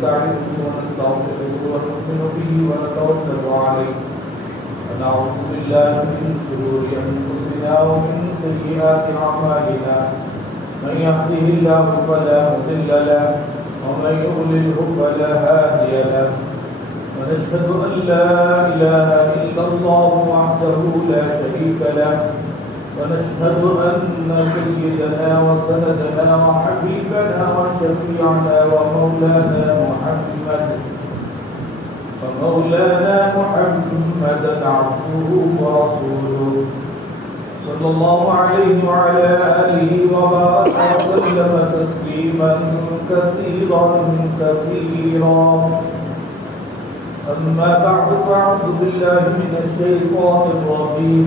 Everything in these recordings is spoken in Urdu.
ونستعينه ونستغفره ونؤمن به ونتوكل عليه ونعوذ بالله من شرور أنفسنا ومن سيئات أعمالنا من يهده الله فلا مضل له ومن يضلله فلا هادي له ونشهد أن لا إله إلا الله وحده لا شريك له ونشهد أن سيدنا وسندنا وحبيبنا وشفيعنا ومولانا محمدا عبده ورسوله صلى الله عليه وعلى آله وبارك وسلم تسليما كثيرا أما بعد فأعوذ بالله من الشيطان الرجيم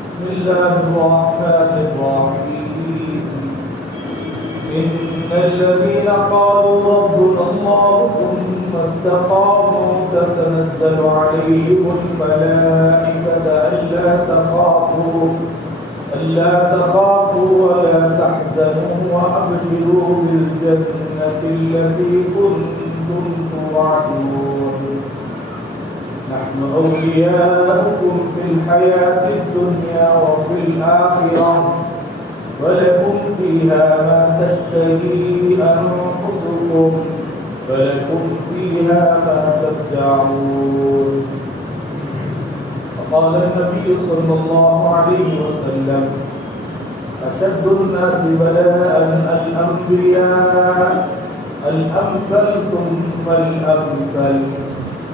بسم الله الرحمن الرحيم إن الذين قالوا ربنا الله ثم استقاموا تتنزل عليهم الملائكة ألا تخافوا ولا تحزنوا وأبشروا بالجنة التي كنتم توعدون نحن أولياؤكم في الحياة الدنيا وفي الآخرة ولكم فيها ما تشتهي أنفسكم ولكم فيها ما تدعون. وقال النبي صلى الله عليه وسلم أشد الناس بلاء الأنبياء الأمثل ثم الأمثل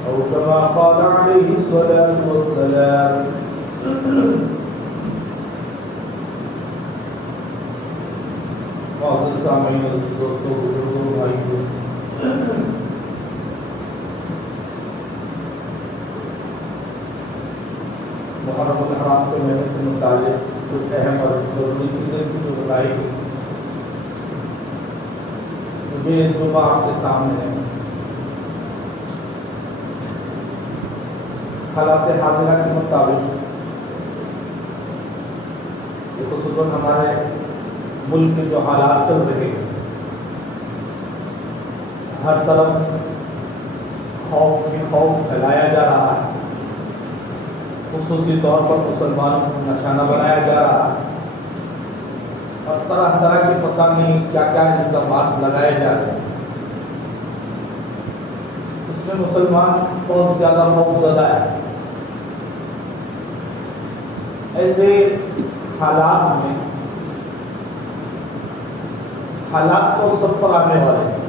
أو كما قال عليه الصلاة والسلام. معزز سامعین دوستوں بزرگوں بھائیوں، محرم الحرام کے مہینے سے متعلق کچھ اہم اور ضروری چیزیں بھی جو بتائی گئی. مجھے جمعہ آپ کے سامنے ہے حالات حاضرہ کے مطابق یہ خصوصاً ہمارے ملک کے جو حالات چل رہے ہیں، ہر طرف خوف ہی خوف پھیلایا جا رہا ہے، خصوصی طور پر مسلمانوں کو نشانہ بنایا جا رہا ہے اور طرح طرح کے پتہ نہیں کیا کیا الزامات لگائے جا رہے ہیں. اس میں مسلمان بہت زیادہ خوف زدہ ہے. ایسے حالات میں حالات تو سب پر آنے والے ہیں.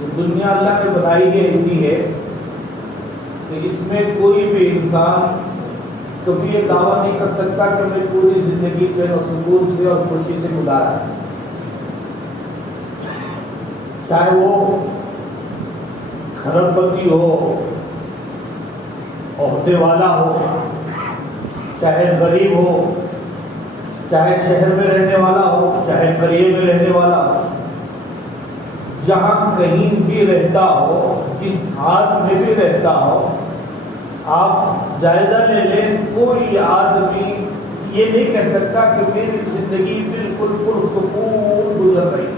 جو دنیا اللہ نے بنائی ہے ایسی ہے کہ اس میں کوئی بھی انسان کبھی یہ دعویٰ نہیں کر سکتا کہ میں پوری زندگی چین و سکون سے اور خوشی سے گزارا ہے. چاہے وہ کھربپتی ہو، عہدے والا ہو، چاہے غریب ہو، چاہے شہر میں رہنے والا ہو، چاہے قریے میں رہنے والا ہو، جہاں کہیں بھی رہتا ہو، جس حال میں بھی رہتا ہو، آپ جائزہ لے لیں. کوئی آدمی یہ نہیں کہہ سکتا کہ میری زندگی بالکل پرسکون گزر رہی،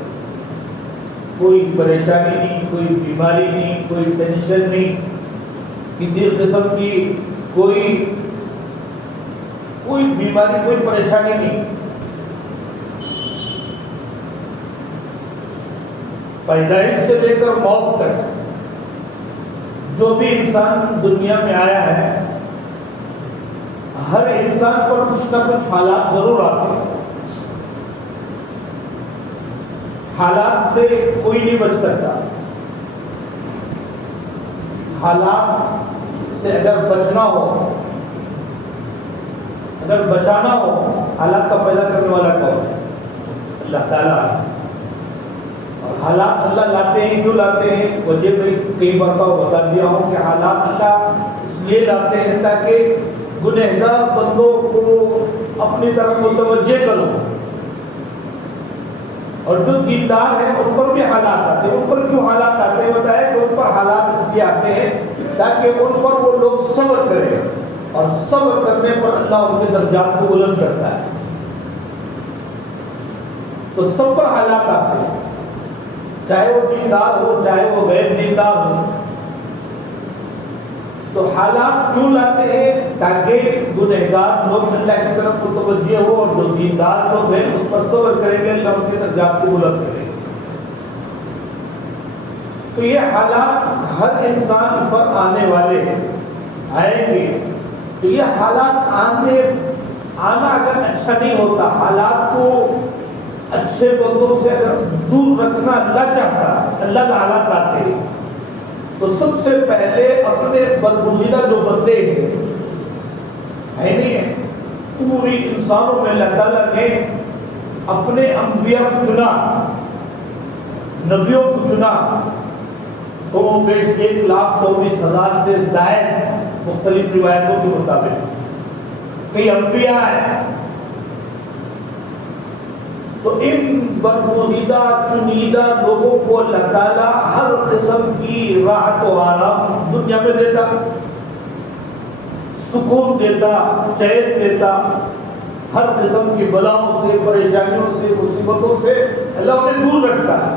کوئی پریشانی نہیں، کوئی بیماری نہیں، کوئی ٹینشن نہیں، کسی قسم کی کوئی بیماری، کوئی پریشانی نہیں. پیدائش سے لے کر موت تک جو بھی انسان دنیا میں آیا ہے، ہر انسان پر کچھ نہ کچھ حالات ضرور آتے ہیں. حالات سے کوئی نہیں بچ سکتا. حالات سے اگر بچنا ہو، اگر بچانا ہو، حالات کا پیدا کرنے والا کون ہے؟ اللہ تعالیٰ. اور حالات اللہ لاتے ہیں، کیوں لاتے ہیں؟ وجہ میں کئی مرتبہ بتا دیا ہوں کہ حالات اللہ اس لیے لاتے ہیں تاکہ گنہگار بندوں کو اپنی طرف متوجہ کرو. اور جو دیندار ہیں ان پر بھی حالات آتے ہیں. ان پر کیوں حالات آتے ہیں بتایا کہ ان پر حالات اس لیے آتے ہیں تاکہ ان پر وہ لوگ صبر کریں، اور صبر کرنے پر اللہ ان کے درجات کو بلند کرتا ہے. تو سب پر حالات آتے ہیں. چاہے وہ دیندار ہو چاہے وہ غیر دیندار ہو. تو حالات کیوں لاتے ہیں؟ تاکہ گنہگار لوگ اللہ کی طرف متوجہ ہو اور جو دیندار لوگ ہیں اس پر صبر کریں گے، اللہ ان کے درجات کو بلند کرے گا. تو یہ حالات ہر انسان پر آنے والے ہیں، آئیں گے. تو یہ حالات آنا اگر اچھا نہیں ہوتا، حالات کو اچھے بندوں سے اگر دور رکھنا اللہ چاہتا، اللہ تعالیٰ چاہتے ہیں، تو سب سے پہلے اپنے برگزیدہ جو بندے ہیں ہے نہیں ہے، پوری انسانوں میں اللہ تعالیٰ نے اپنے انبیاء کو چنا، نبیوں کو چنا. تو بیش 1,24,000 سے زائد مختلف روایتوں کے مطابق کئی انبیاء ہیں. تو ان برگزیدہ چنیدہ لوگوں کو اللہ تعالیٰ ہر قسم کی راحت و آرام دنیا میں دیتا، سکون دیتا، چین دیتا. ہر قسم کی بلاؤں سے، پریشانیوں سے، مصیبتوں سے اللہ انہیں دور رکھتا ہے.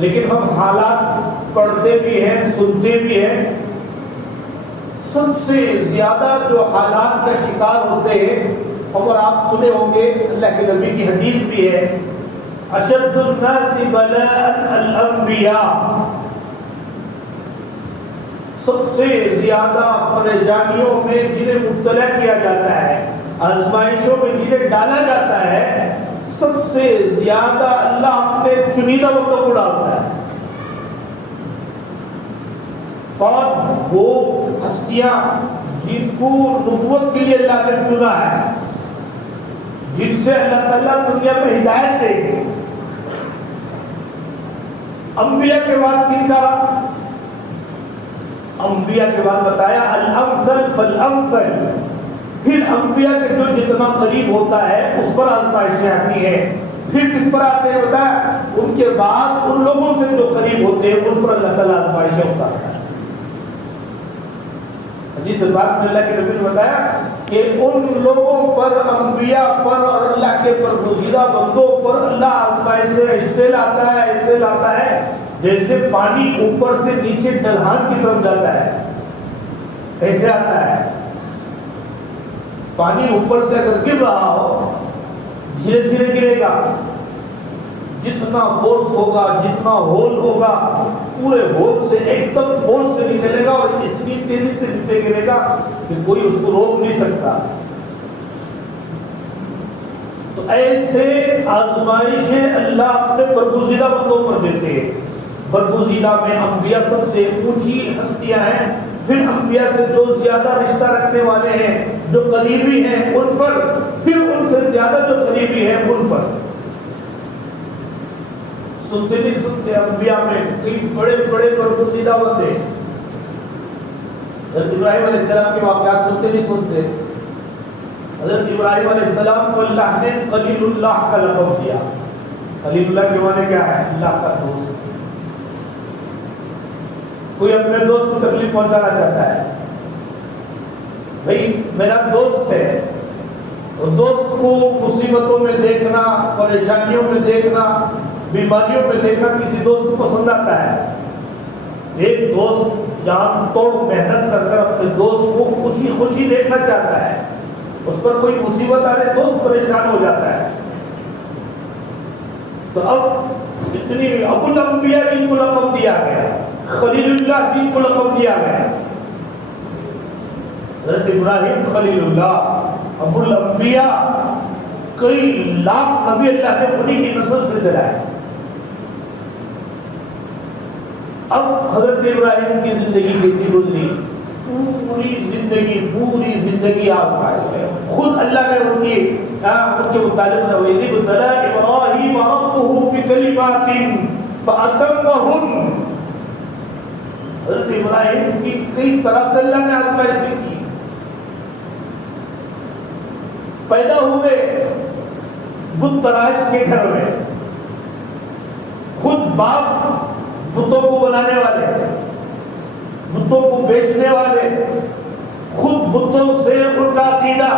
لیکن ہم حالات پڑھتے بھی ہیں، سنتے بھی ہیں. سب سے زیادہ جو حالات کا شکار ہوتے ہیں، اور آپ سنے ہوں گے اللہ کے نبی کی حدیث بھی ہے، اشد الناس بلاء الانبیاء، سب سے زیادہ پریشانیوں میں جنہیں مبتلا کیا جاتا ہے، آزمائشوں میں جنہیں ڈالا جاتا ہے، سب سے زیادہ اللہ اپنے چنیدہ بندوں کو ڈالتا ہے. اور وہ ہستیاں جن کو نبوت کے لیے اللہ نے چنا ہے، جن سے اللہ تعالیٰ دنیا میں ہدایت دے گی. انبیاء کے بعد کن کا؟ انبیاء کے بعد بتایا الامثل فالامثل. پھر انبیاء کے جو جتنا قریب ہوتا ہے اس پر آزمائشیں آتی ہیں. پھر کس پر آتے ہیں بتایا؟ ان کے بعد ان لوگوں سے جو قریب ہوتے ہیں ان پر اللہ تعالیٰ آزمائشیں اتارتا ہے. حدیث بات میں اللہ کے نبی نے بتایا کہ ان لوگوں پر، انبیاء پر اور اللہ کے برگزیدہ بندوں پر اللہ آزمائشیں ایسے لاتا ہے جیسے پانی اوپر سے نیچے ڈھلان کی طرف جاتا ہے. ایسے آتا ہے. پانی اوپر سے اگر گر رہا ہو، دھیرے دھیرے گرے گا، جتنا فورس ہوگا، جتنا ہول ہوگا، پورے ہول سے ایک دم فورس سے نکلے گا اور اتنی تیزی سے نیچے گرے گا کہ کوئی اس کو روک نہیں سکتا. تو ایسے آزمائشیں اللہ اپنے برگزیدہ بندوں پر دیتے ہیں. برگزیدہ میں انبیاء سب سے اونچی ہستیاں ہیں. پھر انبیاء سے جو زیادہ رشتہ رکھنے والے ہیں، جو قریبی ہیں ان پر، پھر ان سے زیادہ جو قریبی ہیں ان پر. سنتے نہیں سنتے انبیاء میں کئی بڑے بڑے برگزیدہ بندے. حضرت ابراہیم علیہ السلام کے واقعات سنتے نہیں سنتے. حضرت ابراہیم علیہ السلام کو اللہ نے خلیل اللہ کا لقب دیا. خلیل اللہ کے معنی کیا ہے؟ اللہ کا دوست. کوئی اپنے دوست کو تکلیف پہنچانا چاہتا ہے، بھائی میرا دوست ہے، اور دوست کو مصیبتوں میں دیکھنا، پریشانیوں میں دیکھنا، بیماریوں میں دیکھنا کسی دوست کو پسند آتا ہے. ایک دوست جان توڑ محنت کر کر اپنے دوست کو خوشی خوشی دیکھنا چاہتا ہے. اس پر کوئی مصیبت آنے دوست پریشان ہو جاتا ہے. تو اب اتنی ابو الانبیاء جن کو لقب دیا گیا، خلیل اللہ جن کو لقب دیا گیا، حضرت ابراہیم خلیل اللہ، ابو الانبیاء، کئی لاکھ نبی اللہ نے انہی کی نسل سے جلائے. اب حضرت ابراہیم کی زندگی کیسی گزری؟ پوری زندگی آزمائش ہے. خود اللہ نے ان کے متعلق وَإِذِ ابْتَلَىٰ إِبْرَاهِيمَ رَبُّهُ بِكَلِمَاتٍ فَأَتَمَّهُنَّ. حضرت ابراہیم کی کئی طرح سے اللہ نے آزمائشیں کی. پیدا ہوئے بت تراش کے گھر میں، خود باپ بتوں کو بنانے والے، بتوں کو بیچنے والے، خود بتوں سے ان کا عقیدہ.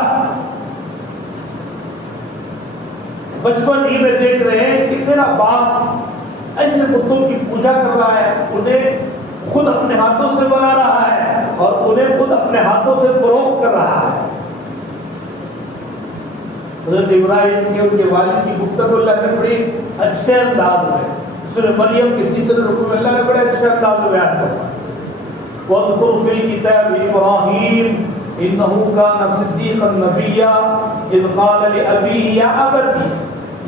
بچپن ہی میں دیکھ رہے ہیں کہ میرا باپ ایسے بتوں کی پوجا کر رہا ہے، انہیں خود اپنے ہاتھوں سے بنا رہا ہے اور انہیں خود اپنے ہاتھوں سے فروخت کر رہا ہے۔ حضرت ابراہیم کے ان کے والد کی گفتگو اللہ نے بڑی اچھے انداز میں سورہ مریم کے تیسرے رکوع میں اللہ نے بڑے اچھے انداز میں بیان کرا۔ وَاذْكُرْ فِي الْكِتَابِ إِبْرَاهِيمَ إِنَّهُ كَانَ صِدِّيقًا نَبِيًّا إِذْ قَالَ لِأَبِيهِ يَا أَبَتِ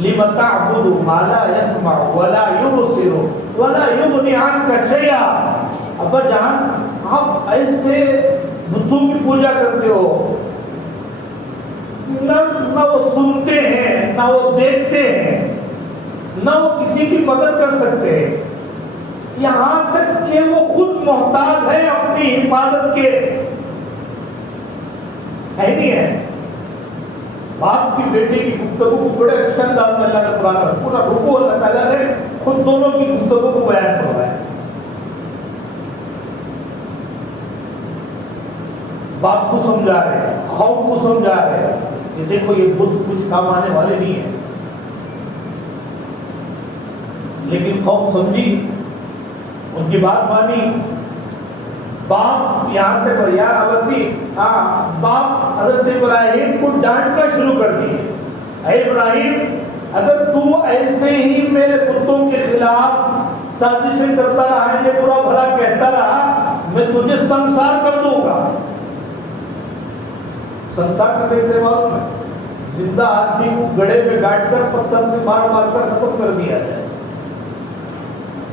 لِمَ تَعْبُدُ مَا لَا يَسْمَعُ وَلَا يُبْصِرُ وَلَا يُغْنِ عَنْكَ شَيْئًا۔ ابا جان آپ ایسے بتوں کی پوجا کرتے ہو، نہ وہ سنتے ہیں، نہ وہ دیکھتے ہیں، نہ وہ کسی کی مدد کر سکتے ہیں، یہاں تک کہ وہ خود محتاج ہے اپنی حفاظت کے، ہے نہیں ہے؟ باپ کی بیٹے کی گفتگو کو بڑے اچھے انداز میں اللہ نے قرآن میں پورا رکوع اللہ تعالیٰ نے خود دونوں کی گفتگو کو بیان فرمایا۔ باپ کو سمجھا رہے ہیں، قوم کو سمجھا رہے ہیں کہ دیکھو یہ بت کچھ کام آنے والے نہیں ہیں، لیکن قوم سمجھی، ان کی بات مانی۔ باپ یہاں تک یا ابتی، باپ حضرت ابراہیم کو ڈانٹنا شروع کر دیے، اے ابراہیم اگر تو ایسے ہی میرے بتوں کے خلاف سازشیں کرتا رہا، انہیں برا بھلا کہتا رہا، میں تجھے سنسار کر دوں گا۔ سنسار کیسے کہتے معلوم ہے؟ زندہ آدمی کو گڑھے میں گاٹ کر پتھر سے مار مار کر ختم کر دیا جائے۔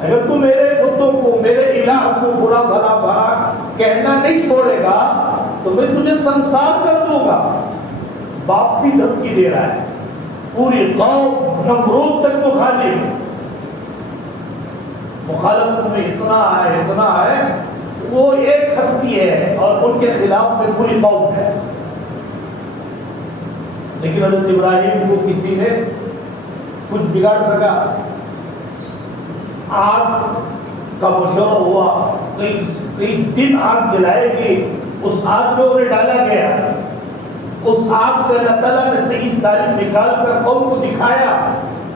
اگر تو میرے بتوں کو، میرے الہ کو برا بھلا بھلا کہنا نہیں چھوڑے گا تو میں تجھے سنسار کر دوں گا۔ باپ بھی دھمکی دے رہا ہے، پوری قوم نمرود تک مخالفت میں اتنا ہے، وہ ایک ہستی ہے اور ان کے خلاف میں پوری قوم ہے، لیکن حضرت ابراہیم کو کسی نے کچھ بگاڑ سکا؟ آگ کا مشورہ ہوا، کئی دن آگ جلائے گی، اس آگ میں انہیں ڈالا گیا، اس آگ سے اللہ تعالیٰ نے صحیح سالم نکال کر قوم کو دکھایا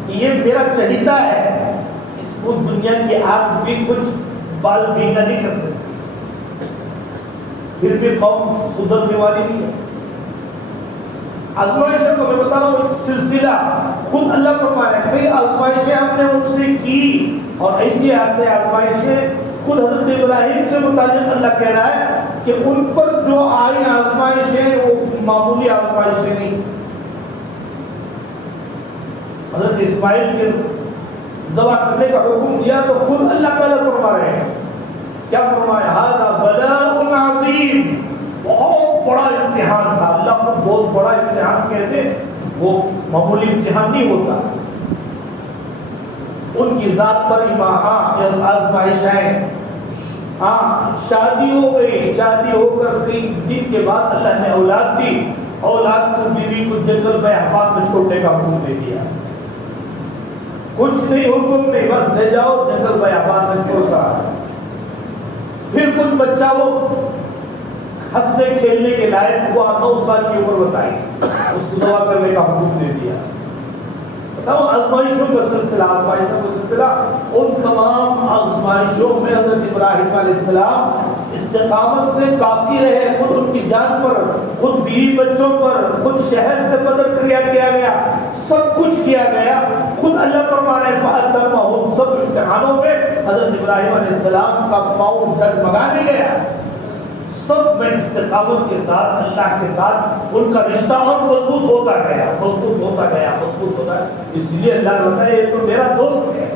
کہ یہ میرا چہیتا ہے، اس کو دنیا کی آگ بھی کچھ بال بھیگا نہیں کر سکتی۔ پھر بھی قوم سدھرنے والی نہیں ہے۔ آزمائشوں کو میں بتا رہا ہوں ایک سلسلہ خود اللہ فرما رہے ہیں، کئی آزمائشیں ہم نے ان سے کی، اور ایسی آزمائشیں خود حضرت ابراہیم سے متعلق اللہ کہہ رہا ہے کہ ان پر جو آئی آزمائشیں وہ معمولی آزمائشیں نہیں۔ حضرت اسماعیل کے ذبح کرنے کا حکم دیا تو خود اللہ تعالیٰ فرما رہے ہیں، کیا فرمایا؟ ھذا بلاء عظیم، بہت بڑا امتحان تھا۔ اللہ کو بہت بڑا امتحان کہتے، وہ معمولی امتحان نہیں ہوتا۔ ان کی ذات پر آزمائشیں، شادی ہو گئی، شادی ہو کر کئی دن کے بعد اللہ نے اولاد دی، اولاد کو بیوی کو جنگل میں حفاظت میں چھوڑنے کا حکم دے دیا، کچھ نہیں حکم نہیں، بس لے جاؤ جنگل میں حفاظت میں چھوڑ کر۔ پھر کچھ بچہ وہ ہنسنے کھیلنے کے لائق ہوا، 9 سال کی عمر بتائی، اس کو دعا کرنے کا حکم دے دیا۔ بتاؤ آزمائشوں کا سلسلہ، آزمائشوں کا سلسلہ، ان تمام آزمائشوں میں حضرت ابراہیم علیہ السلام استقامت سے باقی رہے، خود ان کی جان پر، خود بیوی بچوں پر، خود شہر سے بدر کیا گیا، سب کچھ کیا گیا، خود اللہ فرما رہے ہیں فَأَتَمَّهُمْ، سب امتحانوں میں حضرت ابراہیم علیہ السلام کا پاؤں ڈگمگا نہیں گیا، سب میں استقامت کے ساتھ اللہ کے ساتھ ان کا رشتہ اور مضبوط ہوتا گیا، مضبوط ہوتا گیا، مضبوط ہوتا ہے۔ اس لیے اللہ نے بتایا یہ تو میرا دوست ہے،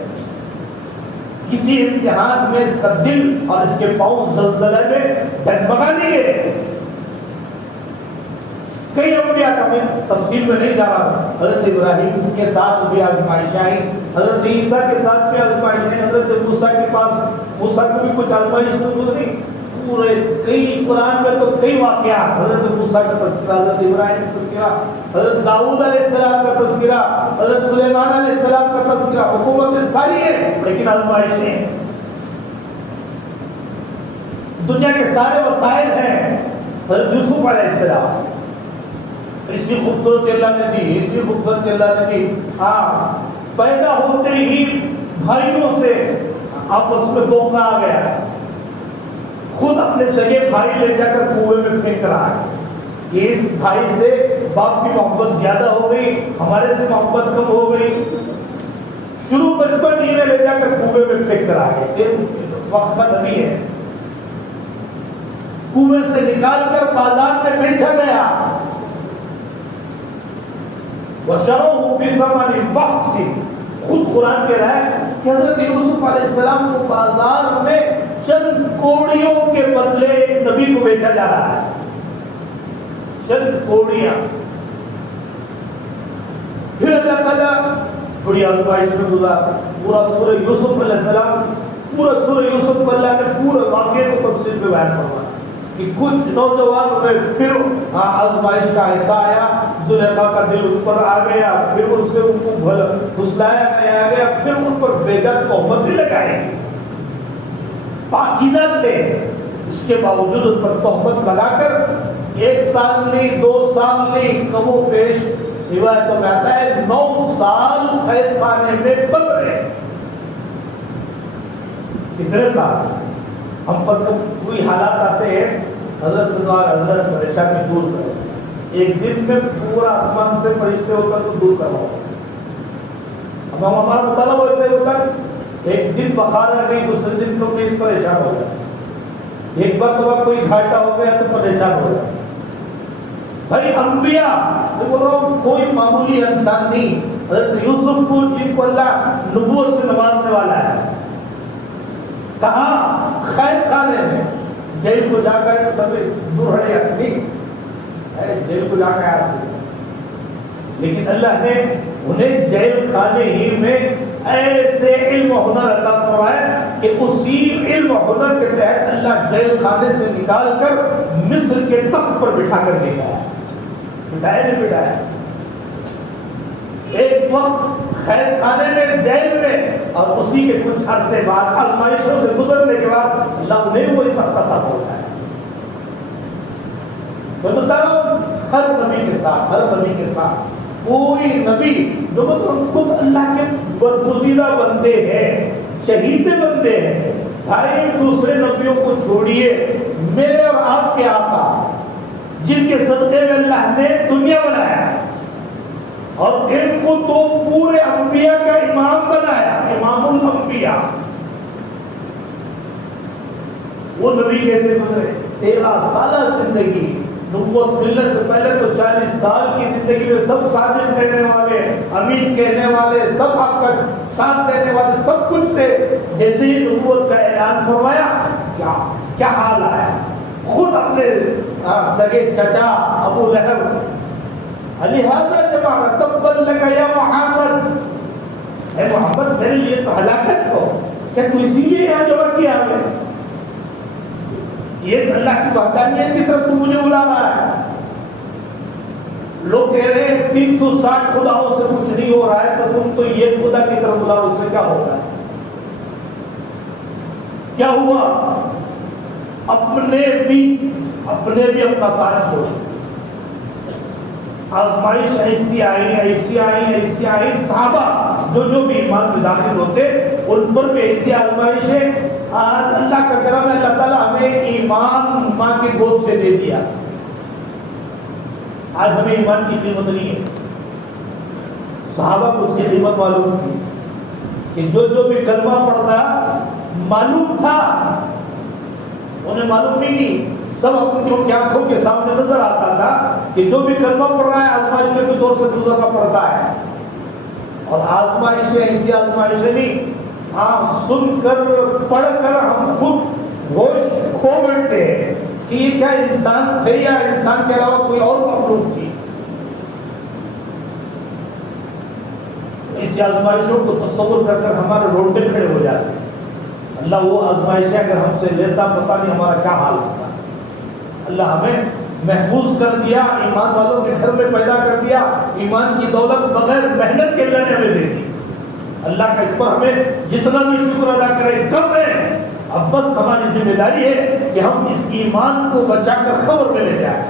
کسی امتحان میں اس کا دل اور اس کے پاؤں زلزلے میں ڈگمگا نہیں گئے۔ کئی انبیاء کا میں تفصیل میں نہیں جا رہا، حضرت ابراہیم کے ساتھ بھی آزمائشیں آئیں، حضرت عیسیٰ کے ساتھ بھی آزمائشیں، حضرت موسیٰ کے پاس موسیٰ کو بھی کچھ آزمائش موجود نہیں، پورے کئی قرآن میں تو کئی واقعات، حضرت موسیٰ کا تذکرہ، حضرت ابراہیم کا تذکرہ، حضرت داؤد علیہ السلام کا تذکرہ، حضرت سلیمان علیہ السلام کا تذکرہ، حکومتیں ساری ہیں لیکن آزمائشیں ہیں، دنیا کے سارے وسائل ہیں، حضرت یوسف علیہ السلام ایسی خوبصورت اللہ نے دی، ایسی خوبصورت اللہ نے دی. پیدا ہوتے ہی بھائیوں سے آپس میں دھوکہ آ گیا، خود اپنے سگے بھائی لے جا کر کنویں میں پھینک رہا ہے کہ اس بھائی سے باپ کی محبت زیادہ ہو گئی، ہمارے سے محبت کم ہو گئی. شروع بچپن ہی میں لے جا کر کنویں میں پھینک کر آ گئے. یہ وقت کا نبی ہے. کنویں سے نکال کر بازار میں بیچا گیا. وَشَرَوْهُ بِثَمَنٍ بَخْسٍ. خود قرآن کہہ رہا ہے کہ حضرت یوسف علیہ السلام کو بازار میں چند کوڑیوں کے بدلے ایک نبی کو بیچا جا رہا ہے. چند کوڑیاں. پھر اللہ تعالیٰ بڑی آزمائش میں گزارا. پورا سورہ یوسف علیہ السلام، پورا سورہ یوسف کو اللہ نے پورے واقعے کو تفصیل میں بیان فرمایا کہ کچھ نوجوان میں پھر آزمائش کا ایسا آیا، زلیخا کا دل ان پر آ گیا، پھر ان سے ان کو پھسلایا گیا، پھر ان پر بےجا تہمتیں لگائی گئی. پاکیزہ تھے، اس کے باوجود ان پر تہمت لگا کر 1 سال نہیں، 2 سال نہیں، کم و بیش روایتوں میں آتا ہے 9 سال قید خانے میں بند رہے. کتنے سال؟ ہم پر کوئی حالات آتے ہیں حضرت سنوار حضرت پریشانی دور کرے، ایک دن میں پورا آسمان سے فرشتے ہوتا تو دور کرواؤ. اب ہمارا مطالعہ ویسے ہی ہوتا ہے، ایک دن بخار آ گئی، دوسرے دن تو نیند پریشان ہو جائے، ایک بار تو کوئی گھاٹا ہو گیا تو پریشان ہو جائے. بھائی انبیاء میں بول رہا ہوں، کوئی معمولی انسان نہیں. حضرت یوسف کو جن کو اللہ نبوت سے نوازنے والا ہے، کہاں؟ قید خانے میں. جیل کو جا کر سب دور ہڑے نہیں، جیل کو جا کر ایسے، لیکن اللہ نے انہیں جیل خانے ہی میں ایسے علم و ہنر عطا فرمایا کہ اسی علم و ہنر کے تحت اللہ جیل خانے سے نکال کر مصر کے تخت پر بٹھا کر لے گیا. بٹھایا نہیں بٹھایا. ایک وقت قید خانے میں، جیل میں، اور اسی کے کچھ عرصے بعد آزمائشوں سے گزرنے کے بعد اللہ انہیں وہی تخت عطا فرمایا. میں بتا رہا ہوں ہر نبی کے ساتھ، ہر نبی کے ساتھ کوئی نبی جو خود اللہ کے برگزیدہ بندے ہیں، شہید بندے ہیں. بھائی دوسرے نبیوں کو چھوڑیے، میرے اور آپ کے آقا جن کے صدقے میں اللہ نے دنیا بنایا اور ان کو تو پورے انبیاء کا امام بنایا، امام الانبیاء، وہ نبی کیسے گزرے؟ 13 سالہ زندگی. نبوت ملنے سے پہلے تو 40 سال کی زندگی میں سب صادق کہنے والے، امین کہنے والے، سب آپ کا ساتھ دینے والے، سب کچھ تھے. جیسے ہی نبوت کا اعلان فرمایا کیا حال آیا. خود اپنے سگے چچا ابو لہب لہذا جماعت تبا لک یا محمد، اے محمد تیرے لیے تو ہلاکت ہو، کیا تو اسی لیے یہاں جمع کیا ہمیں؟ یہ اللہ کی وحدانیت کی طرف تو مجھے بلا رہا ہے. لوگ کہہ رہے ہیں 360 خداؤں سے کچھ نہیں ہو رہا ہے، تو تم تو یہ خدا کی طرف بلا رہے، اس سے کیا ہوگا؟ کیا ہوا؟ اپنے بھی اپنا ساتھ چھوڑا. آزمائش ایسی آئی. صحابہ جو بھی ایمان میں داخل ہوتے ان پر بھی ایسی آزمائشیں. آج اللہ کا کرم ہے، اللہ تعالیٰ ہمیں ایمان ماں کے گود سے دے دیا. آج ہمیں ایمان کی قیمت نہیں ہے. صحابہ کو اس کی قیمت معلوم تھی کہ جو بھی کلمہ پڑھتا معلوم تھا، انہیں معلوم نہیں. سب اپنی آنکھوں کے سامنے نظر آتا تھا کہ جو بھی کلمہ پڑھ رہا ہے آزمائشوں کے دور سے گزرنا پڑتا ہے. اور آزمائشیں ایسی آزمائشیں نہیں، سن کر پڑھ کر ہم خود ہوش کھو بیٹھتے ہیں کہ یہ کیا انسان تھے یا انسان کے علاوہ کوئی اور مخلوق تھی. اس آزمائشوں کو تصور کر کر ہمارے روٹے کھڑے ہو جاتے ہیں. اللہ وہ آزمائشیں اگر ہم سے لیتا پتہ نہیں ہمارا کیا حال ہوتا. اللہ ہمیں محفوظ کر دیا، ایمان والوں کے گھر میں پیدا کر دیا. ایمان کی دولت بغیر محنت کے اللہ نے ہمیں دے دی. اللہ کا اس پر ہمیں جتنا بھی شکر ادا کریں کم ہے. اب بس ہماری ذمہ داری ہے کہ ہم اس ایمان کو بچا کر خبر میں لے جائیں.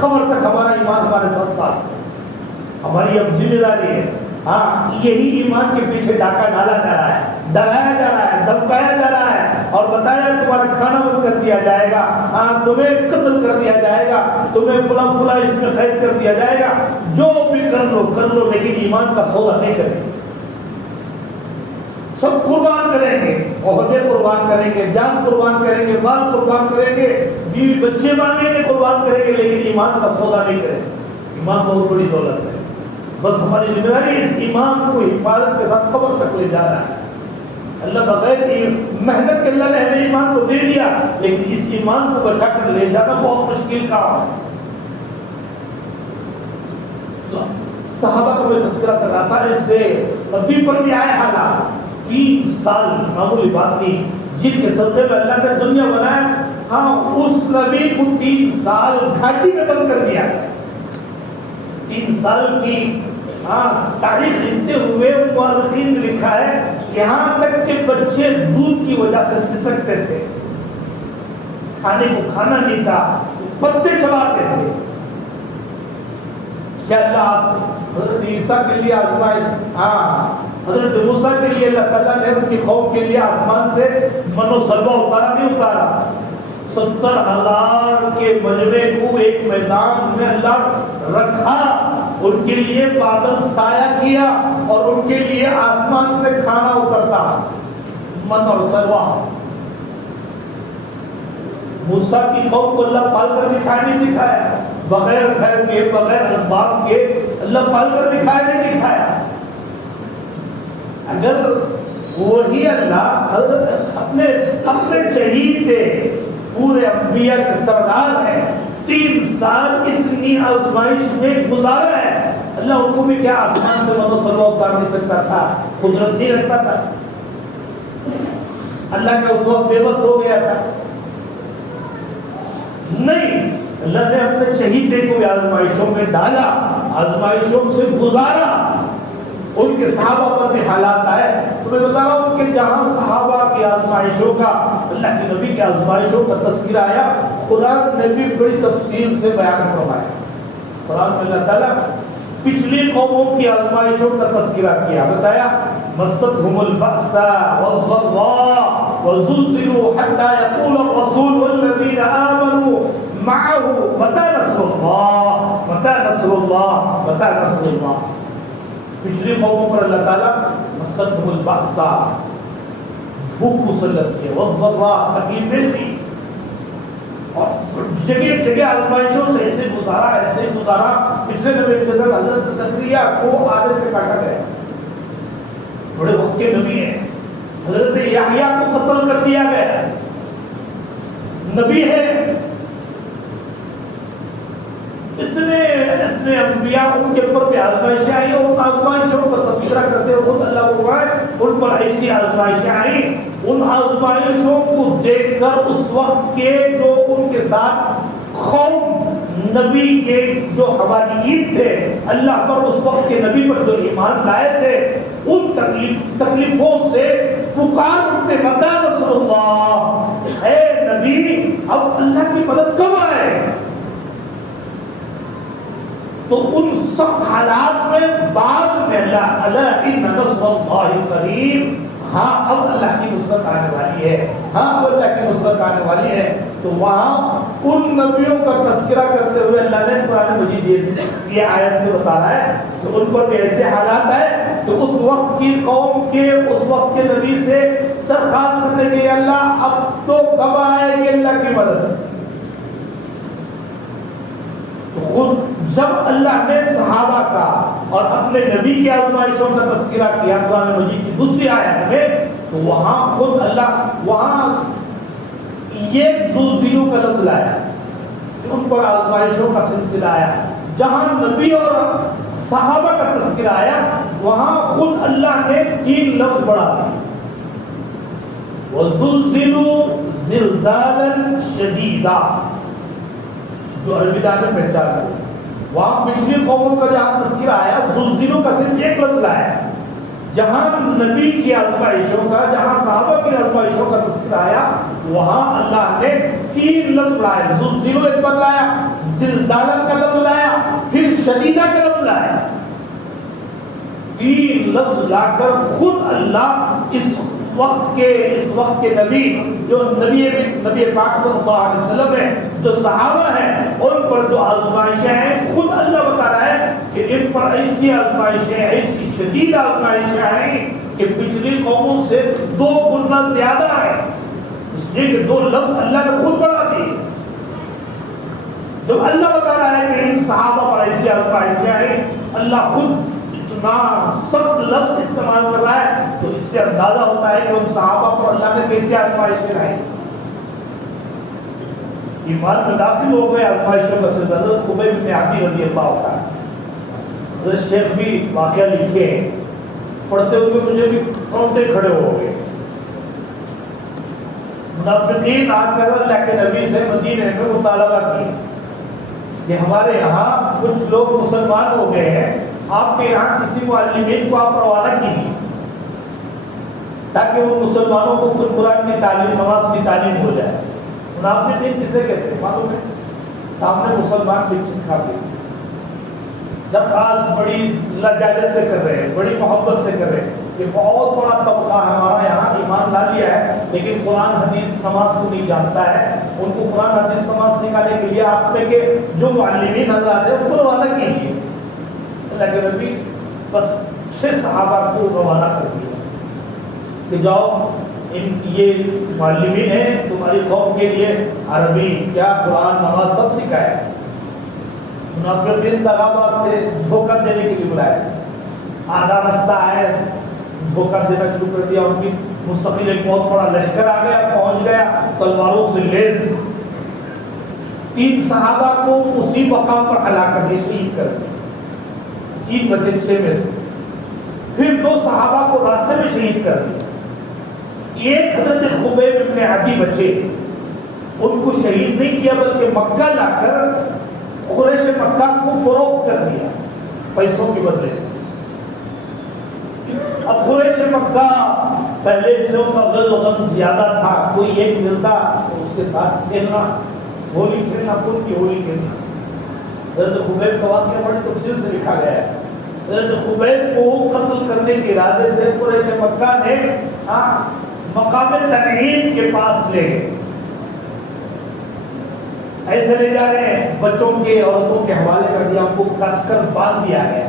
خبر تک ہمارا ایمان ہمارے ساتھ ساتھ ہے، ہماری اب ذمہ داری ہے. ہاں یہی ایمان کے پیچھے ڈاکہ ڈالا جا رہا ہے، ڈرایا جا رہا ہے، دھمکایا جا رہا ہے اور بتایا تمہارا کھانا بند کر دیا جائے گا، ہاں تمہیں قتل کر دیا جائے گا، تمہیں فلاں فلاں اس میں قید کر دیا جائے گا، جو بھی کر لو لیکن ایمان کا سودا نہیں کریں گے. سب قربان کریں گے، عہدے قربان کریں گے، جان قربان کریں گے، مال قربان کریں گے، بیوی بچے مانگیں گے، قربان کریں گے، لیکن ایمان کا سودا نہیں کریں گے. ایمان بہت بڑی دولت ہے. بس ہماری ذمہ داری اس ایمان کو حفاظت کے ساتھ قبر تک لے جانا ہے. اللہ بغیر محنت کے اللہ نے ہمیں ایمان کو دے دیا، لیکن اس ایمان کو بچا کر لے جانا بہت مشکل کام ہے. صحابہ کا میں تذکرہ کر رہا تھا، اس سے نبی پر بھی آئے حالات. 3 سال معمولی بات نہیں جن کے صدقے میں اللہ نے دنیا بنایا. ہاں اس نبی کو 3 سال گھاٹی میں بند کر دیا گیا. 3 سال کی تاریخ لکھتے ہوئے مورخین نے لکھا ہے یہاں تک کہ بچے دودھ کی وجہ سے سسکتے تھے، کھانے کو کھانا نہیں تھا، پتے چباتے تھے. کیا اللہ حضرت عیسیٰ کے لیے حضرت موسیٰ کے لیے اللہ تعالیٰ نے ان کی قوم کے لیے آسمان سے من و سلوہ اتارا نہیں اتارا؟ 70,000 کے مجمع کو ایک میدان میں اللہ رکھا، ان کے لیے بادل سایہ کیا اور ان کے لیے آسمان سے کھانا اترتا، من اور سلوہ. موسیٰ کی قوم کو اللہ پال کر دکھایا نہیں دکھایا؟ بغیر گھر کے بغیر اسباب کے اللہ پال کر دکھایا نہیں دکھایا؟ اگر وہی اللہ حضرت اپنے چہیتے پورے انبیاء کے سردار ہیں 3 سال اتنی آزمائش میں گزارا ہے، اللہ ان کو بھی کیا آسمان سے من و سلوہ اتار نہیں سکتا تھا؟ قدرت نہیں رکھتا تھا؟ اللہ کا اس وقت بے بس ہو گیا تھا؟ نہیں، اللہ نے اپنے چہیتے کو آزمائشوں میں ڈالا، آزمائشوں سے گزارا. ان کے صحابہ پر بھی حالات آئے. تو میں بتا رہا ہوں کہ جہاں صحابہ کی آزمائشوں کا، اللہ کے نبی کی آزمائشوں کا تذکرہ آیا، قرآن نے بھی بڑی تفصیل سے بیان فرمایا. قرآن میں اللہ تعالیٰ پچھلی قوموں کی آزمائشوں کا تذکرہ کیا، بتایا مَسَّتْهُمُ الْبَأْسَاءُ وَالضَّرَّاءُ وَزُلْزِلُوا حَتَّى يَقُولَ الرَّسُولُ وَالَّذِينَ آمَنُوا مَعَهُ مَتَىٰ نَصْرُ اللَّهِ مَتَىٰ نَصْرُ اللَّهِ مَتَىٰ نَصْرُ اللَّهِ. پچھلی قوموں پر اللہ تعالیٰ مَسَّتْهُمُ الْبَأْسَاءُ بھوک مسلط کی، وَالضَّرَّاءُ تکلیفیں تھی، اور جگہ جگہ آزمائشوں سے ایسے گزارا. پچھلے نبی کے اندر حضرت زکریا کو آدھے سے کاٹا گیا، بڑے وقت کے نبی ہیں. حضرت یحییٰ کو قتل کر دیا گیا، نبی ہے. اتنے انبیاء ان کے اوپر بھی آزمائشیں آئی، اور ان آزمائشوں کا تذکرہ کرتے ہوئے خود اللہ کو کہا ہے ان پر ایسی آزمائشیں آئیں. ان آزمائشوں کو دیکھ کر اس وقت کے جو ان کے ساتھ قوم نبی کے جو حواریین تھے، اللہ پر اس وقت کے نبی پر جو ایمان لائے تھے، ان تکلیفوں سے پکار اٹھتے متى نصر اللہ، اے نبی اب اللہ کی مدد کب آئے؟ تو ان سخت حالات میں بعد میں اللہ ان نصر اللہ قریب، ہاں اب اللہ کی نصرت آنے والی ہے، ہاں اب اللہ کی نصرت آنے والی ہے. تو وہاں ان نبیوں کا تذکرہ کرتے ہوئے اللہ نے قرآن مجید یہ آیت سے بتا رہا ہے کہ ان پر بھی ایسے حالات آئے کہ اس وقت کی قوم کے اس وقت کے نبی سے درخواست کرنے کے اللہ اب تو کب آئے گی اللہ کی مدد. تو خود جب اللہ نے صحابہ کا اور اپنے نبی کی آزمائشوں کا تذکرہ کیا قرآن مجید کی دوسری آیت میں، تو وہاں خود اللہ وہاں یہ زلزلوں کا لفظ لایا، ان پر آزمائشوں کا سلسلہ آیا. جہاں نبی اور صحابہ کا تذکرہ آیا وہاں خود اللہ نے 3 لفظ بڑھا دیے، وَزُلْزِلُوا زِلْزَالًا شَدِيدًا، جو عربی دان میں پہچان ہے. وہاں پچھلی قوموں کا جہاں تذکرہ آیا زلزلوں کا صرف ایک لفظ لایا. جہاں نبی کی آزمائشوں کا، جہاں صحابہ کی آزمائشوں کا تذکرہ آیا وہاں اللہ نے 3 لفظ لائے. زلزلوں ایک بار لایا، زلزالہ کا لفظ لایا، پھر شدیدہ کا لفظ لایا، تین لفظ لا کر خود اللہ اس وقت کے نبی جو نبی پاک صلی اللہ علیہ وسلم ہے، جو صحابہ ہیں، ان پر جو آزمائشیں ہیں، خود اللہ بتا رہا ہے کہ ان پر ایسی آزمائشیں، ایسی شدید آزمائشیں ہیں کہ پچھلی قوموں سے 2 گنا زیادہ ہے، اس لیے کہ 2 لفظ اللہ نے خود بڑھا دیے۔ جب اللہ بتا رہا ہے کہ ان صحابہ پر ایسی آزمائشیں ہیں، اللہ خود اتنا سخت لفظ استعمال کر رہا ہے، تو اس سے اندازہ ہوتا ہے کہ ان صحابہ پر اللہ نے کیسی آزمائشیں لائی۔ ایمان میں داخل ہو گئے آزمائشوں کا سلسلہ۔ حضرت خبیب بن عدی رضی اللہ عنہ، حضرت شیخ بھی واقعہ لکھے، پڑھتے ہوئے مجھے بھی کونٹے کھڑے ہو گئے۔ منافقین آ کر اللہ کے نبی سے مدینے میں مطالبہ کی کہ ہمارے یہاں کچھ لوگ مسلمان ہو گئے ہیں، آپ کے یہاں کسی معلمین کو آپ روانہ کیجیے تاکہ وہ مسلمانوں کو کچھ قرآن کی تعلیم، نماز کی تعلیم ہو جائے۔ منافقین کسے کہتے ہیں معلوم ہے؟ سامنے مسلمان بچن کھاتے ہیں، درخواست بڑی لجاجت سے کر رہے ہیں، بڑی محبت سے کر رہے ہیں کہ بہت بڑا طبقہ ہمارا یہاں ایمان لا لیا ہے لیکن قرآن حدیث نماز کو نہیں جانتا ہے، ان کو قرآن حدیث نماز سکھانے کے لیے آپ میں کے جو معلمین حضرات ہیں ان کو روانہ کیجیے۔ اللہ کے نبی بس 6 صحابہ کو روانہ کر دیا کہ جاؤ، یہ معلمین ہیں، تمہاری قوم کے لیے عربی کیا قرآن نماز سب سکھائے۔ منافقین دغاباز تھے، دھوکہ دینے کے لیے بلائے، آدھا رستہ آئے، دھوکہ دینا شروع کر دیا۔ ان کی مستقل ایک بہت بڑا لشکر آ گیا، پہنچ گیا تلواروں سے لیس، 3 صحابہ کو اسی مقام پر ہلاک کر دیا، شہید کر دیا، 3 بچے 6 میں سے، پھر 2 صحابہ کو راستے میں شہید کر دیا۔ ایک حضرت خبیب بن عدی بچے، ان کو شہید نہیں کیا بلکہ مکہ لا کر قریش مکہ کو فروخت کر دیا پیسوں کے بدلے۔ اب قریش مکہ پہلے سے ان کا غز و غم زیادہ تھا، کوئی ایک ملتا تو اس کے ساتھ کھیلنا، ہولی کھیلنا، خود کی ہولی کھیلنا۔ حضرت خبیب کا واقعہ بڑی تفصیل سے لکھا گیا ہے۔ حضرت خبیب کو قتل کرنے کے ارادے سے قریش مکہ نے مقام تنعیم کے پاس لے گئے، ایسے لے جا رہے ہیں، بچوں کے عورتوں کے حوالے کر دیا، ان کو کس کر باندھ دیا گیا،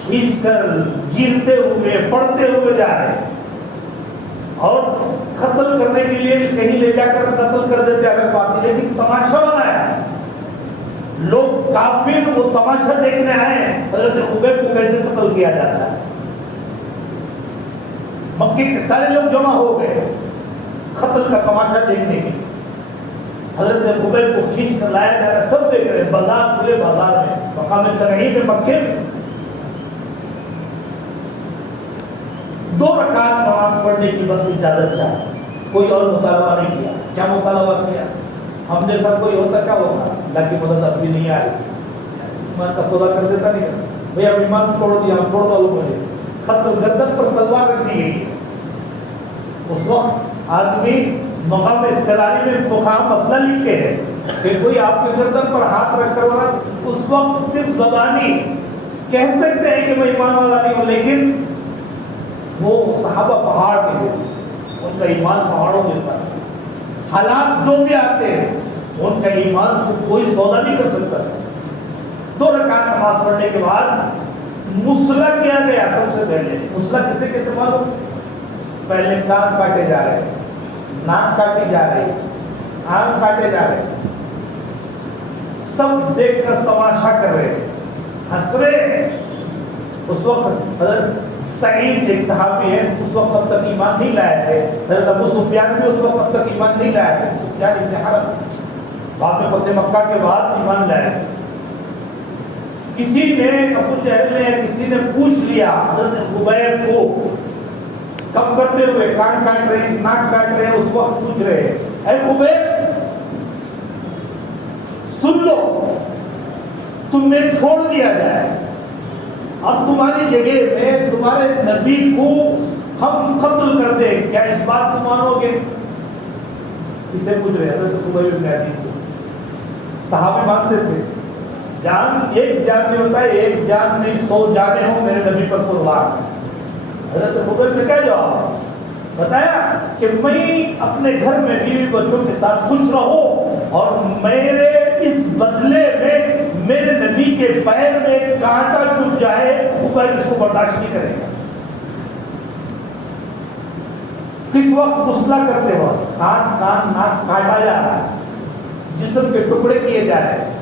کھینچ کر گرتے ہوئے پڑتے ہوئے جا رہے ہیں، اور قتل کرنے کے لیے کہیں لے جا کر قتل کر دیتے اگر پاتی، لیکن تماشا بنایا، لوگ کافر وہ تماشا دیکھنے آئے حضرت خبیب کو کیسے قتل کیا جاتا ہے۔ مکے کے سارے لوگ جمع ہو گئے قتل کا تماشا دیکھنے کے لیے۔ حضرت خبیب کو کھینچ کر لایا جا رہا ہے، سب دیکھ رہے ہیں، بازار کھلے بازار میں، مقام تنعیم میں، مکے میں۔ 2 رکعت نماز پڑھنے کی بس اجازت چاہیے، کوئی اور مطالبہ نہیں کیا۔ کیا مطالبہ کیا؟ ہم جیسا کوئی ہوتا کیا ہوتا؟ اللہ کی مدد اب بھی نہیں آئی، ایمان کا سودا کر دیتا نہیں، بھئی اب ایمان چھوڑ دیا، ہم چھوڑ دو مجھے، خط گردن پر تلوار رکھ دی گئی۔ اس وقت آدمی مقام استقراری میں فقہاء مسئلہ لکھے ہیں کہ کوئی آپ کے گردن پر ہاتھ رکھ کر اس وقت صرف زبانی کہہ سکتے ہیں کہ میں ایمان والا نہیں ہوں، لیکن وہ صحابہ پہاڑ کے جیسے، ان کا ایمان پہاڑوں جیسا، حالات جو بھی آتے ہیں ان کا ایمان کو کوئی سودا نہیں کر سکتا۔ 2 رکعت نماز پڑھنے کے بعد مسئلہ کیا گیا۔ سب سے پہلے مسئلہ کسے کہتے ہیں؟ پہلے کان کاٹے جا رہے، ناک کاٹی جا رہی، آنکھ کاٹے جا رہے، سب دیکھ کر تماشا کر رہے، ہنس رہے۔ اس وقت حضرت سعید ایک صحابی ہے، اس وقت اب تک ایمان نہیں لائے تھے، حضرت ابو سفیان بھی اس وقت اب تک ایمان نہیں لائے تھے، سفیان ابن حرب بعد میں فتح مکہ کے بعد ایمان لائے۔ کسی نے، ابو جہل نے، کسی نے پوچھ لیا حضرت خبیب کو، کم کرتے ہوئے کان کاٹ رہے ہیں، ناک کاٹ رہے ہیں، اس وقت پوچھ رہے ہیں، اے خبیب سن لو، تمہیں چھوڑ دیا جائے اور تمہاری جگہ میں تمہارے نبی کو ہم قتل کر دیں، کیا اس بات کو مانو گے؟ اسے پوچھ رہے حضرت خبیب بن عدی سے۔ صحابی مانتے تھے جان ایک جان نہیں ہوتا ہے، ایک جان نہیں 100 جانیں ہوں میرے نبی پر قربان. حضرت خبیب نے کیا جواب بتایا کہ میں اپنے گھر میں بیوی بچوں کے ساتھ خوش رہوں اور میرے اس بدلے میں میرے نبی کے پیر میں کانٹا چبھ جائے، خبیب اس کو برداشت نہیں کرے گا. کس وقت غسلہ کرتے وقت ناک کان ناک کاٹا جا رہا ہے، جسم کے ٹکڑے کیے جا رہے ہیں،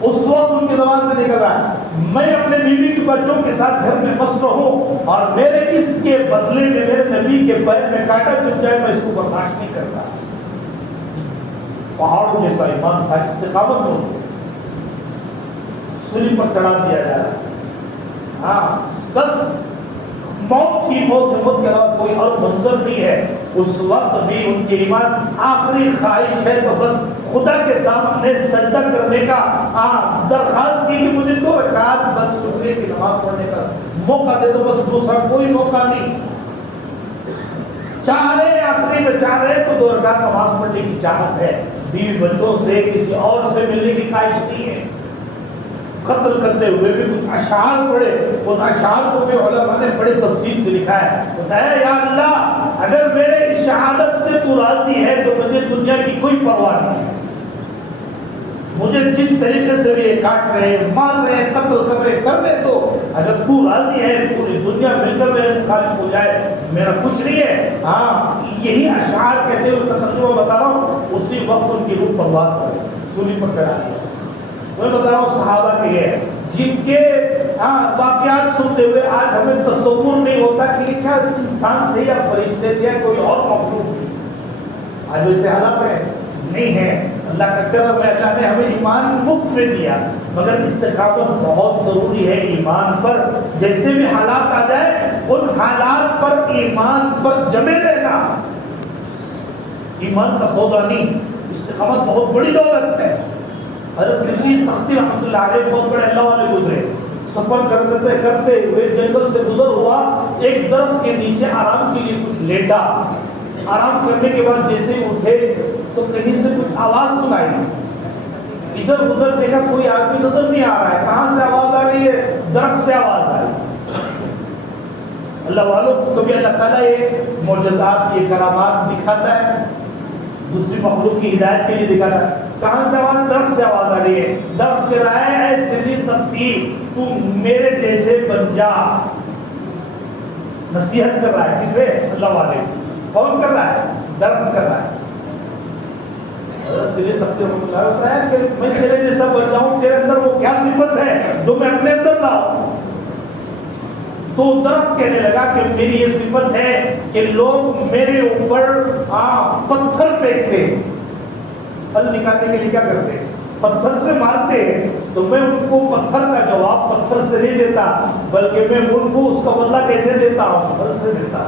اس وقت ان کی زبان سے نکل رہا ہے میں اپنے بیوی کے بچوں کے ساتھ گھر میں مست رہوں اور میرے اس کے بدلے میں میرے نبی کے پیر میں کانٹا چبھ جائے، میں اس کو برداشت نہیں کرتا. پہاڑوں جیسا ایمان تھا، استقامت ہو، سولی پر چڑھا دیا جا رہا ہے. ہاں بس موت ہی موت ہے، موت کے علاوہ کوئی اور منظر نہیں ہے. اس وقت بھی ان کے ایمان آخری خواہش ہے تو بس خدا کے سامنے سجدہ کرنے کا درخواست کی کہ مجھے 2 رکعت بس شکریہ کی نماز پڑھنے کا موقع دے دو، بس دوسرا کوئی موقع نہیں. چاہ رہے آخری میں چاہ رہے تو 2 رکعت نماز پڑھنے کی چاہت ہے، بیوی بچوں سے کسی اور سے ملنے کی خواہش نہیں ہے. قتل کرتے ہوئے بھی کچھ اشعار پڑھے، ان اشعار کو بھی علماء نے بڑے تفصیل سے لکھا ہے. بتایا یا اللہ اگر میرے اس شہادت سے تو راضی ہے تو مجھے دنیا کی کوئی پرواہ نہیں ہے. مجھے جس طریقے سے بھی کاٹ رہے مار رہے قتل کر رہے کرنے تو اگر تو راضی ہے پوری دنیا مل کر میرے مخالف ہو جائے میرا کچھ نہیں ہے. ہاں یہی اشعار کہتے ہوئے کا ترجمہ بتا رہا ہوں. اسی وقت ان کی روح پرواز کرے سولی پر چڑھا دیا. میں بتا رہا ہوں صحابہ کے ہے جن کے واقعات سنتے ہوئے آج ہمیں تصور نہیں ہوتا کہ یہ کیا انسان تھے یا فرشتے تھے یا کوئی اور مخلوق تھی. آج ویسے حالات ہے نہیں ہے. اللہ کا کرم ہے، اللہ نے ہمیں ایمان مفت میں دیا، مگر استقامت بہت ضروری ہے ایمان پر. جیسے بھی حالات آ جائے ان حالات پر ایمان پر جمے رہنا. ایمان کا سودا نہیں، استقامت بہت بڑی دولت ہے. حضرت سدی سختی رحمۃ اللہ علیہ بہت بڑے اللہ والے گزرے، سفر کرتے کرتے ہوئے جنگل سے گزر ہوا، ایک درخت کے نیچے آرام کے لیے کچھ لیٹا. آرام کرنے کے بعد جیسے اٹھے تو کہیں سے کچھ آواز سنائی. ادھر ادھر دیکھا کوئی آدمی نظر نہیں آ رہا ہے. کہاں سے آواز آ رہی ہے؟ درخت سے آواز آ رہی ہے. اللہ والوں کو کبھی اللہ تعالیٰ یہ معجزات یہ کرامات دکھاتا ہے، دوسری مخلوق کی ہدایت کے لیے دکھاتا ہے. کہاں سے آواز؟ درخت سے آواز آ رہی ہے. درخت کہہ رہا ہے اے سری سختی تو میرے جیسے بن جا. نصیحت کر رہا ہے کسے؟ اللہ والے. کون کر رہا ہے؟ درخت کر رہا ہے. سری سختی رحمۃ اللہ ہوتا ہے کہ میں تیرے جیسا بن جاؤں، تیرے اندر وہ کیا صفت ہے جو میں اپنے اندر لاؤں. تو درخت کہنے لگا کہ میری یہ صفت ہے کہ لوگ میرے اوپر پتھر پھینکتے، پھل نکالنے کے لیے کیا کرتے؟ پتھر سے مارتے ہیں. تو میں ان کو پتھر کا جواب پتھر سے نہیں دیتا، بلکہ میں ان کو اس کا بدلہ کیسے دیتا ہوں؟ پھل سے دیتا.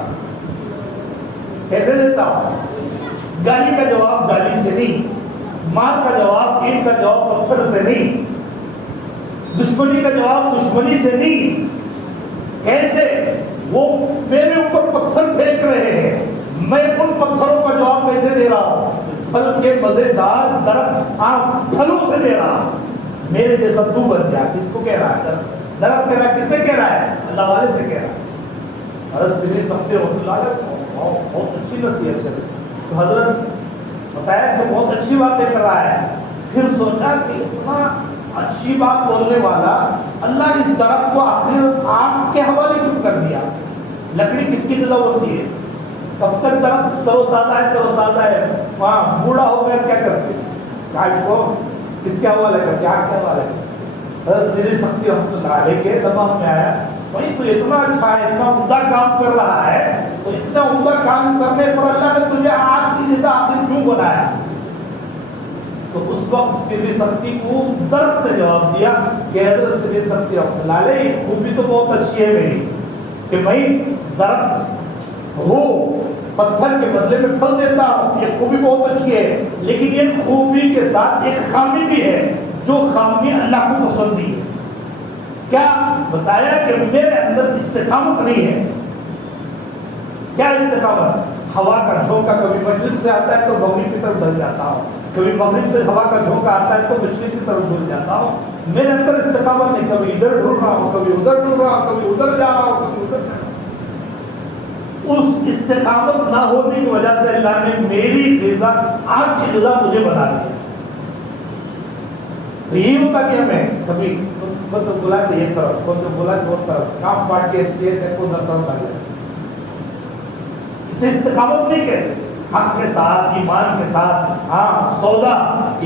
کیسے دیتا ہوں؟ گالی کا جواب گالی سے نہیں، مار کا جواب دین کا جواب پتھر سے نہیں، دشمنی کا جواب دشمنی سے نہیں. کیسے؟ وہ میرے اوپر پتھر پھینک رہے ہیں، میں ان پتھروں کا جواب کیسے دے رہا ہوں؟ پھل کے مزیدار درخت پھلوں سے دے رہا ہوں. میرے جیسا تو بن جا. کس کو کہہ رہا ہے؟ درخت کہہ رہا ہے. کس سے کہہ رہا ہے؟ اللہ والے سے کہہ رہا ہے. حضرت سری سختی رحمۃ اللہ علیہ بہت اچھی نصیحت کرے. تو حضرت بتایا کہ بہت اچھی باتیں کر رہا ہے. پھر سوچا کہ اتنا اچھی بات بولنے والا اللہ نے اس درخت کو آخر آگ کے حوالے کیوں کر دیا؟ لکڑی کس کی جگہ ہوتی ہے؟ کب تک درخت تر و تازہ ہے؟ تر و تازہ ہے. وہاں بوڑھا ہو گیا کیا کرتے؟ کاٹ کو کس کے حوالے کرتے؟ آگ کے حوالے. حضرت سری سختی رحمۃ اللہ علیہ کے دماغ میں آیا بھائی تو اتنا اچھا ہے، اتنا عمدہ کام کر رہا ہے، تو اتنا عمدہ کام کرنے پر اللہ نے تجھے آگ کی جیسا آخر کیوں بنایا؟ تو اس وقت سری سختی کو درخت نے جواب دیا کہ حضرت سری سختی رحمۃ اللہ علیہ یہ خوبی تو بہت اچھی ہے میری کہ میں درخت ہوں، پتھر کے بدلے میں پھل دیتا ہوں، یہ خوبی بہت اچھی ہے، لیکن یہ خوبی کے ساتھ ایک خامی بھی ہے جو خامی اللہ کو پسند نہیں ہے. کیا؟ بتایا کہ میرے اندر استقامت نہیں ہے. کیا استقامت؟ ہوا کا جھونکا کبھی مشرق سے آتا ہے تو مغرب کی طرف ڈھل جاتا ہوں، کبھی مغرب سے ہوا کا جھونکا آتا ہے تو مشرق کی طرف ڈھل جاتا ہوں. میرے اندر استقامت نہیں، کبھی ادھر ڈھل رہا ہوں، کبھی ادھر ڈھل رہا ہوں، کبھی ادھر جا رہا ہوں، کبھی ادھر جا رہا ہوں. اس استقامت نہ ہونے کی وجہ سے اللہ نے میری غذا، آپ کی غذا مجھے بنا دی. تو یہی ہوتا کہ ہمیں کبھی خود تو بولا کہ ایک طرف، خود تو بولا کہ اس طرف، کام بانٹ کے اچھی ہے کو نہ طرف لگ جائے. اسے استقامت نہیں کہتے. حق کے ساتھ، ایمان کے ساتھ، ہاں سودا،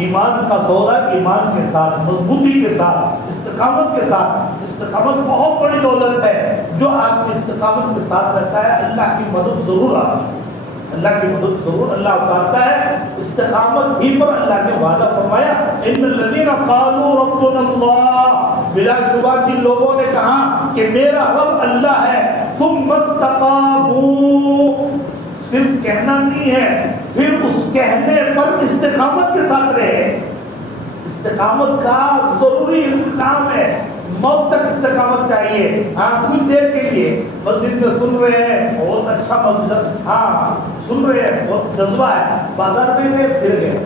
ایمان کا سودا ایمان کے ساتھ، مضبوطی کے ساتھ، استقامت کے ساتھ. استقامت بہت بڑی دولت ہے. جو آدمی استقامت کے ساتھ رہتا ہے اللہ کی مدد ضرور آتی ہے، اللہ کی مدد ضرور اللہ اتارتا ہے. استقامت ہی پر اللہ نے وعدہ فرمایا ان الذین قالوا ربنا اللہ، بلا شبہ جن لوگوں نے کہا کہ میرا رب اللہ ہے، ثم استقاموا، صرف کہنا نہیں ہے، پھر اس کہنے پر استقامت کے ساتھ رہے. استقامت کا ضروری انتظام ہے. موت تک استقامت چاہیے. ہاں کچھ دیر کے لیے مسجد میں سن رہے ہیں، بہت اچھا مسجد، ہاں سن رہے ہیں، بہت جذبہ ہے. بازار میں گئے، پھر گئے،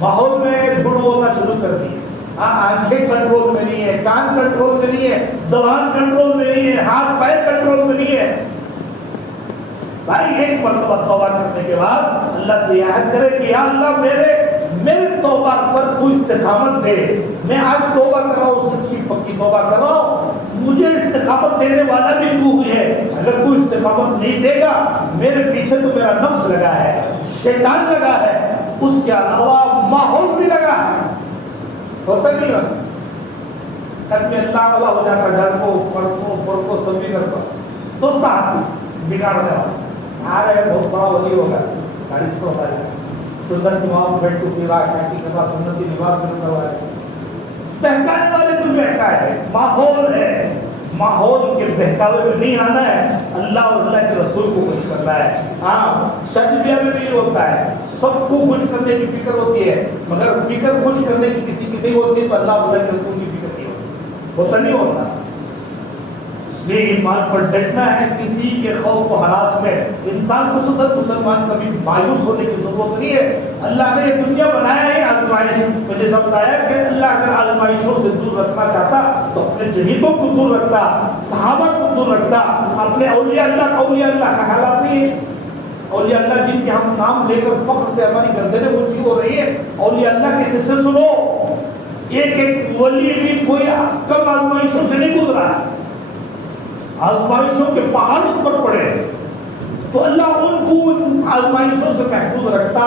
ماحول میں جھوٹ بولنا شروع کر دیے. ہاں آنکھیں کنٹرول میں نہیں ہے، کان کنٹرول میں نہیں ہے، زبان کنٹرول میں نہیں ہے، ہاتھ پیر کنٹرول میں نہیں ہے. بھائی ایک مرتبہ توبہ کرنے کے بعد اللہ سے یاد کرے کہ یا اللہ میرے توبہ پر تو استقامت دے. میں آج توبہ کر رہا ہوں، سچی پکی توبہ کر رہا ہوں، مجھے استقامت دینے والا بھی تو ہی ہے. اگر تو استقامت نہیں دے گا، میرے پیچھے تو میرا نفس لگا ہے، شیطان لگا ہے، اس کے علاوہ ماحول بھی لگا ہے. ہوتا نہیں رہا میں اللہ والا ہو جاتا، ڈر کو پر کو سب بھی کرتا. دوست بگاڑ دیا آ رہے بہت بڑا ولی ہوگا، گاڑی چھوڑا جائے سنت نماز بیٹھ کے پھر آتی کرنا، سنتی نماز بیٹھ رہا ہے. بہکانے والے کو بہکا ہے، ماحول ہے، ماحول کے بہکاوے میں نہیں آنا ہے. اللہ اور اللہ کے رسول کو خوش کرنا ہے. ہاں شادی میں بھی ہوتا ہے، سب کو خوش کرنے کی فکر ہوتی ہے، مگر فکر خوش کرنے کی کسی کی نہیں ہوتی تو اللہ اور اللہ کے رسول کی فکر نہیں ہوتی، ہوتا نہیں ہوتا. یہ ایمان پر ڈٹنا ہے، کسی کے خوف و ہراس میں. انسان خصوصاً مسلمان کبھی مایوس ہونے کی ضرورت نہیں ہے. اللہ نے یہ دنیا بنایا ہے آزمائش. میں جیسا بتایا کہ اللہ اگر آزمائشوں سے دور رکھنا چاہتا تو اپنے شہیدوں کو دور رکھتا، صحابہ کو دور رکھتا. اپنے اولیاء اللہ کا حالات نہیں ہے. اولیاء اللہ جن کے ہم نام لے کر فخر سے ہماری گردنیں اونچی ہو رہی ہے، اولیاء اللہ کے قصے سنو. ایک ایک ولی بھی کوئی کم آزمائشوں سے نہیں گزرا ہے، آزمائشوں کے پہاڑ اس پر پڑے تو اللہ ان کو آزمائشوں سے محفوظ رکھتا.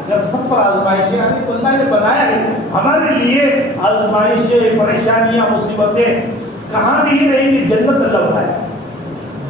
اگر سب پر آزمائشیں آتی تو اللہ نے بنایا ہے ہمارے لیے آزمائشیں، پریشانیاں، مصیبتیں کہاں نہیں رہیں گی. جنت اللہ بنایا،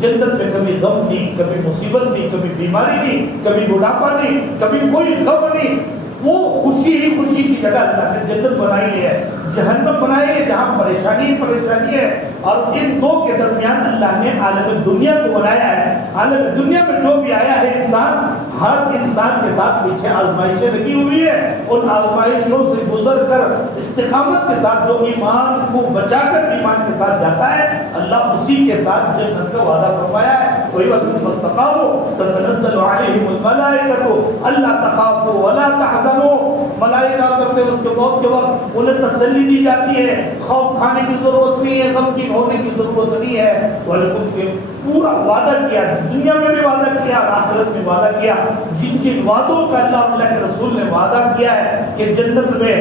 جنت میں کبھی غم نہیں، کبھی مصیبت نہیں، کبھی بیماری نہیں، کبھی بڑھاپا نہیں، کبھی کوئی غم نہیں. وہ خوشی ہی خوشی کی جگہ اللہ نے جنت بنائی ہے. جہنم بنائی ہے جہاں پریشانی پریشانی ہے. اور ان دو کے درمیان اللہ نے عالم دنیا کو بنایا ہے. عالم دنیا میں جو بھی آیا ہے انسان، ہر انسان کے ساتھ پیچھے آزمائشیں لگی ہوئی ہے. ان آزمائشوں سے گزر کر استقامت کے ساتھ جو ایمان کو بچا کر ایمان کے ساتھ جاتا ہے، اللہ اسی کے ساتھ جنت کا وعدہ فرمایا ہے. وہی استقاموا تتنزل علیہم الملائکۃ الا تخافوا ولا تحزنوا. ملائکہ کرتے اس کے موت کے وقت انہیں تسلی دی جاتی ہے، خوف کھانے کی ضرورت نہیں ہے، غمگین ہونے کی ضرورت نہیں ہے. وَلَكُمْ فِي پورا وعدہ کیا، دنیا میں بھی وعدہ کیا، آخرت میں وعدہ کیا. جن جن وعدوں کا اللہ کے رسول نے وعدہ کیا ہے کہ جنت میں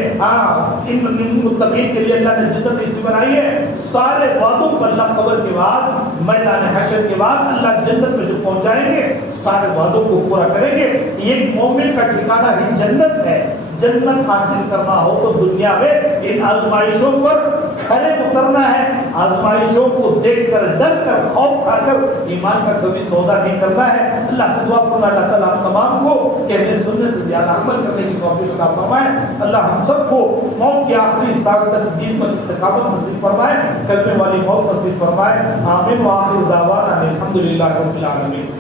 ان متقین کے لیے اللہ نے جنت ایسی بنائی ہے، سارے وعدوں کو اللہ قبر کے بعد، میدان حشر کے بعد اللہ جنت میں جو پہنچائیں گے سارے وعدوں کو پورا کریں گے. یہ مومن کا ٹھکانہ ہی جنت ہے. جنت حاصل کرنا ہو تو دنیا میں ان آزمائشوں پر کھڑے اترنا ہے. آزمائشوں کو دیکھ کر، ڈر کر، خوف کھا کر ایمان کا کبھی سودا نہیں کرنا ہے. اللہ سے دعا فرمائے اللہ تعالیٰ ہم تمام کو کہنے سننے سے زیادہ عمل کرنے کی توفیق عطا فرمائے. اللہ ہم سب کو موت کی آخری ساعت تک دین پر استقامت نصیب فرمائے، کلمے والی موت نصیب فرمائے. آمین. وآخر دعوانا الحمدللہ رب العالمین.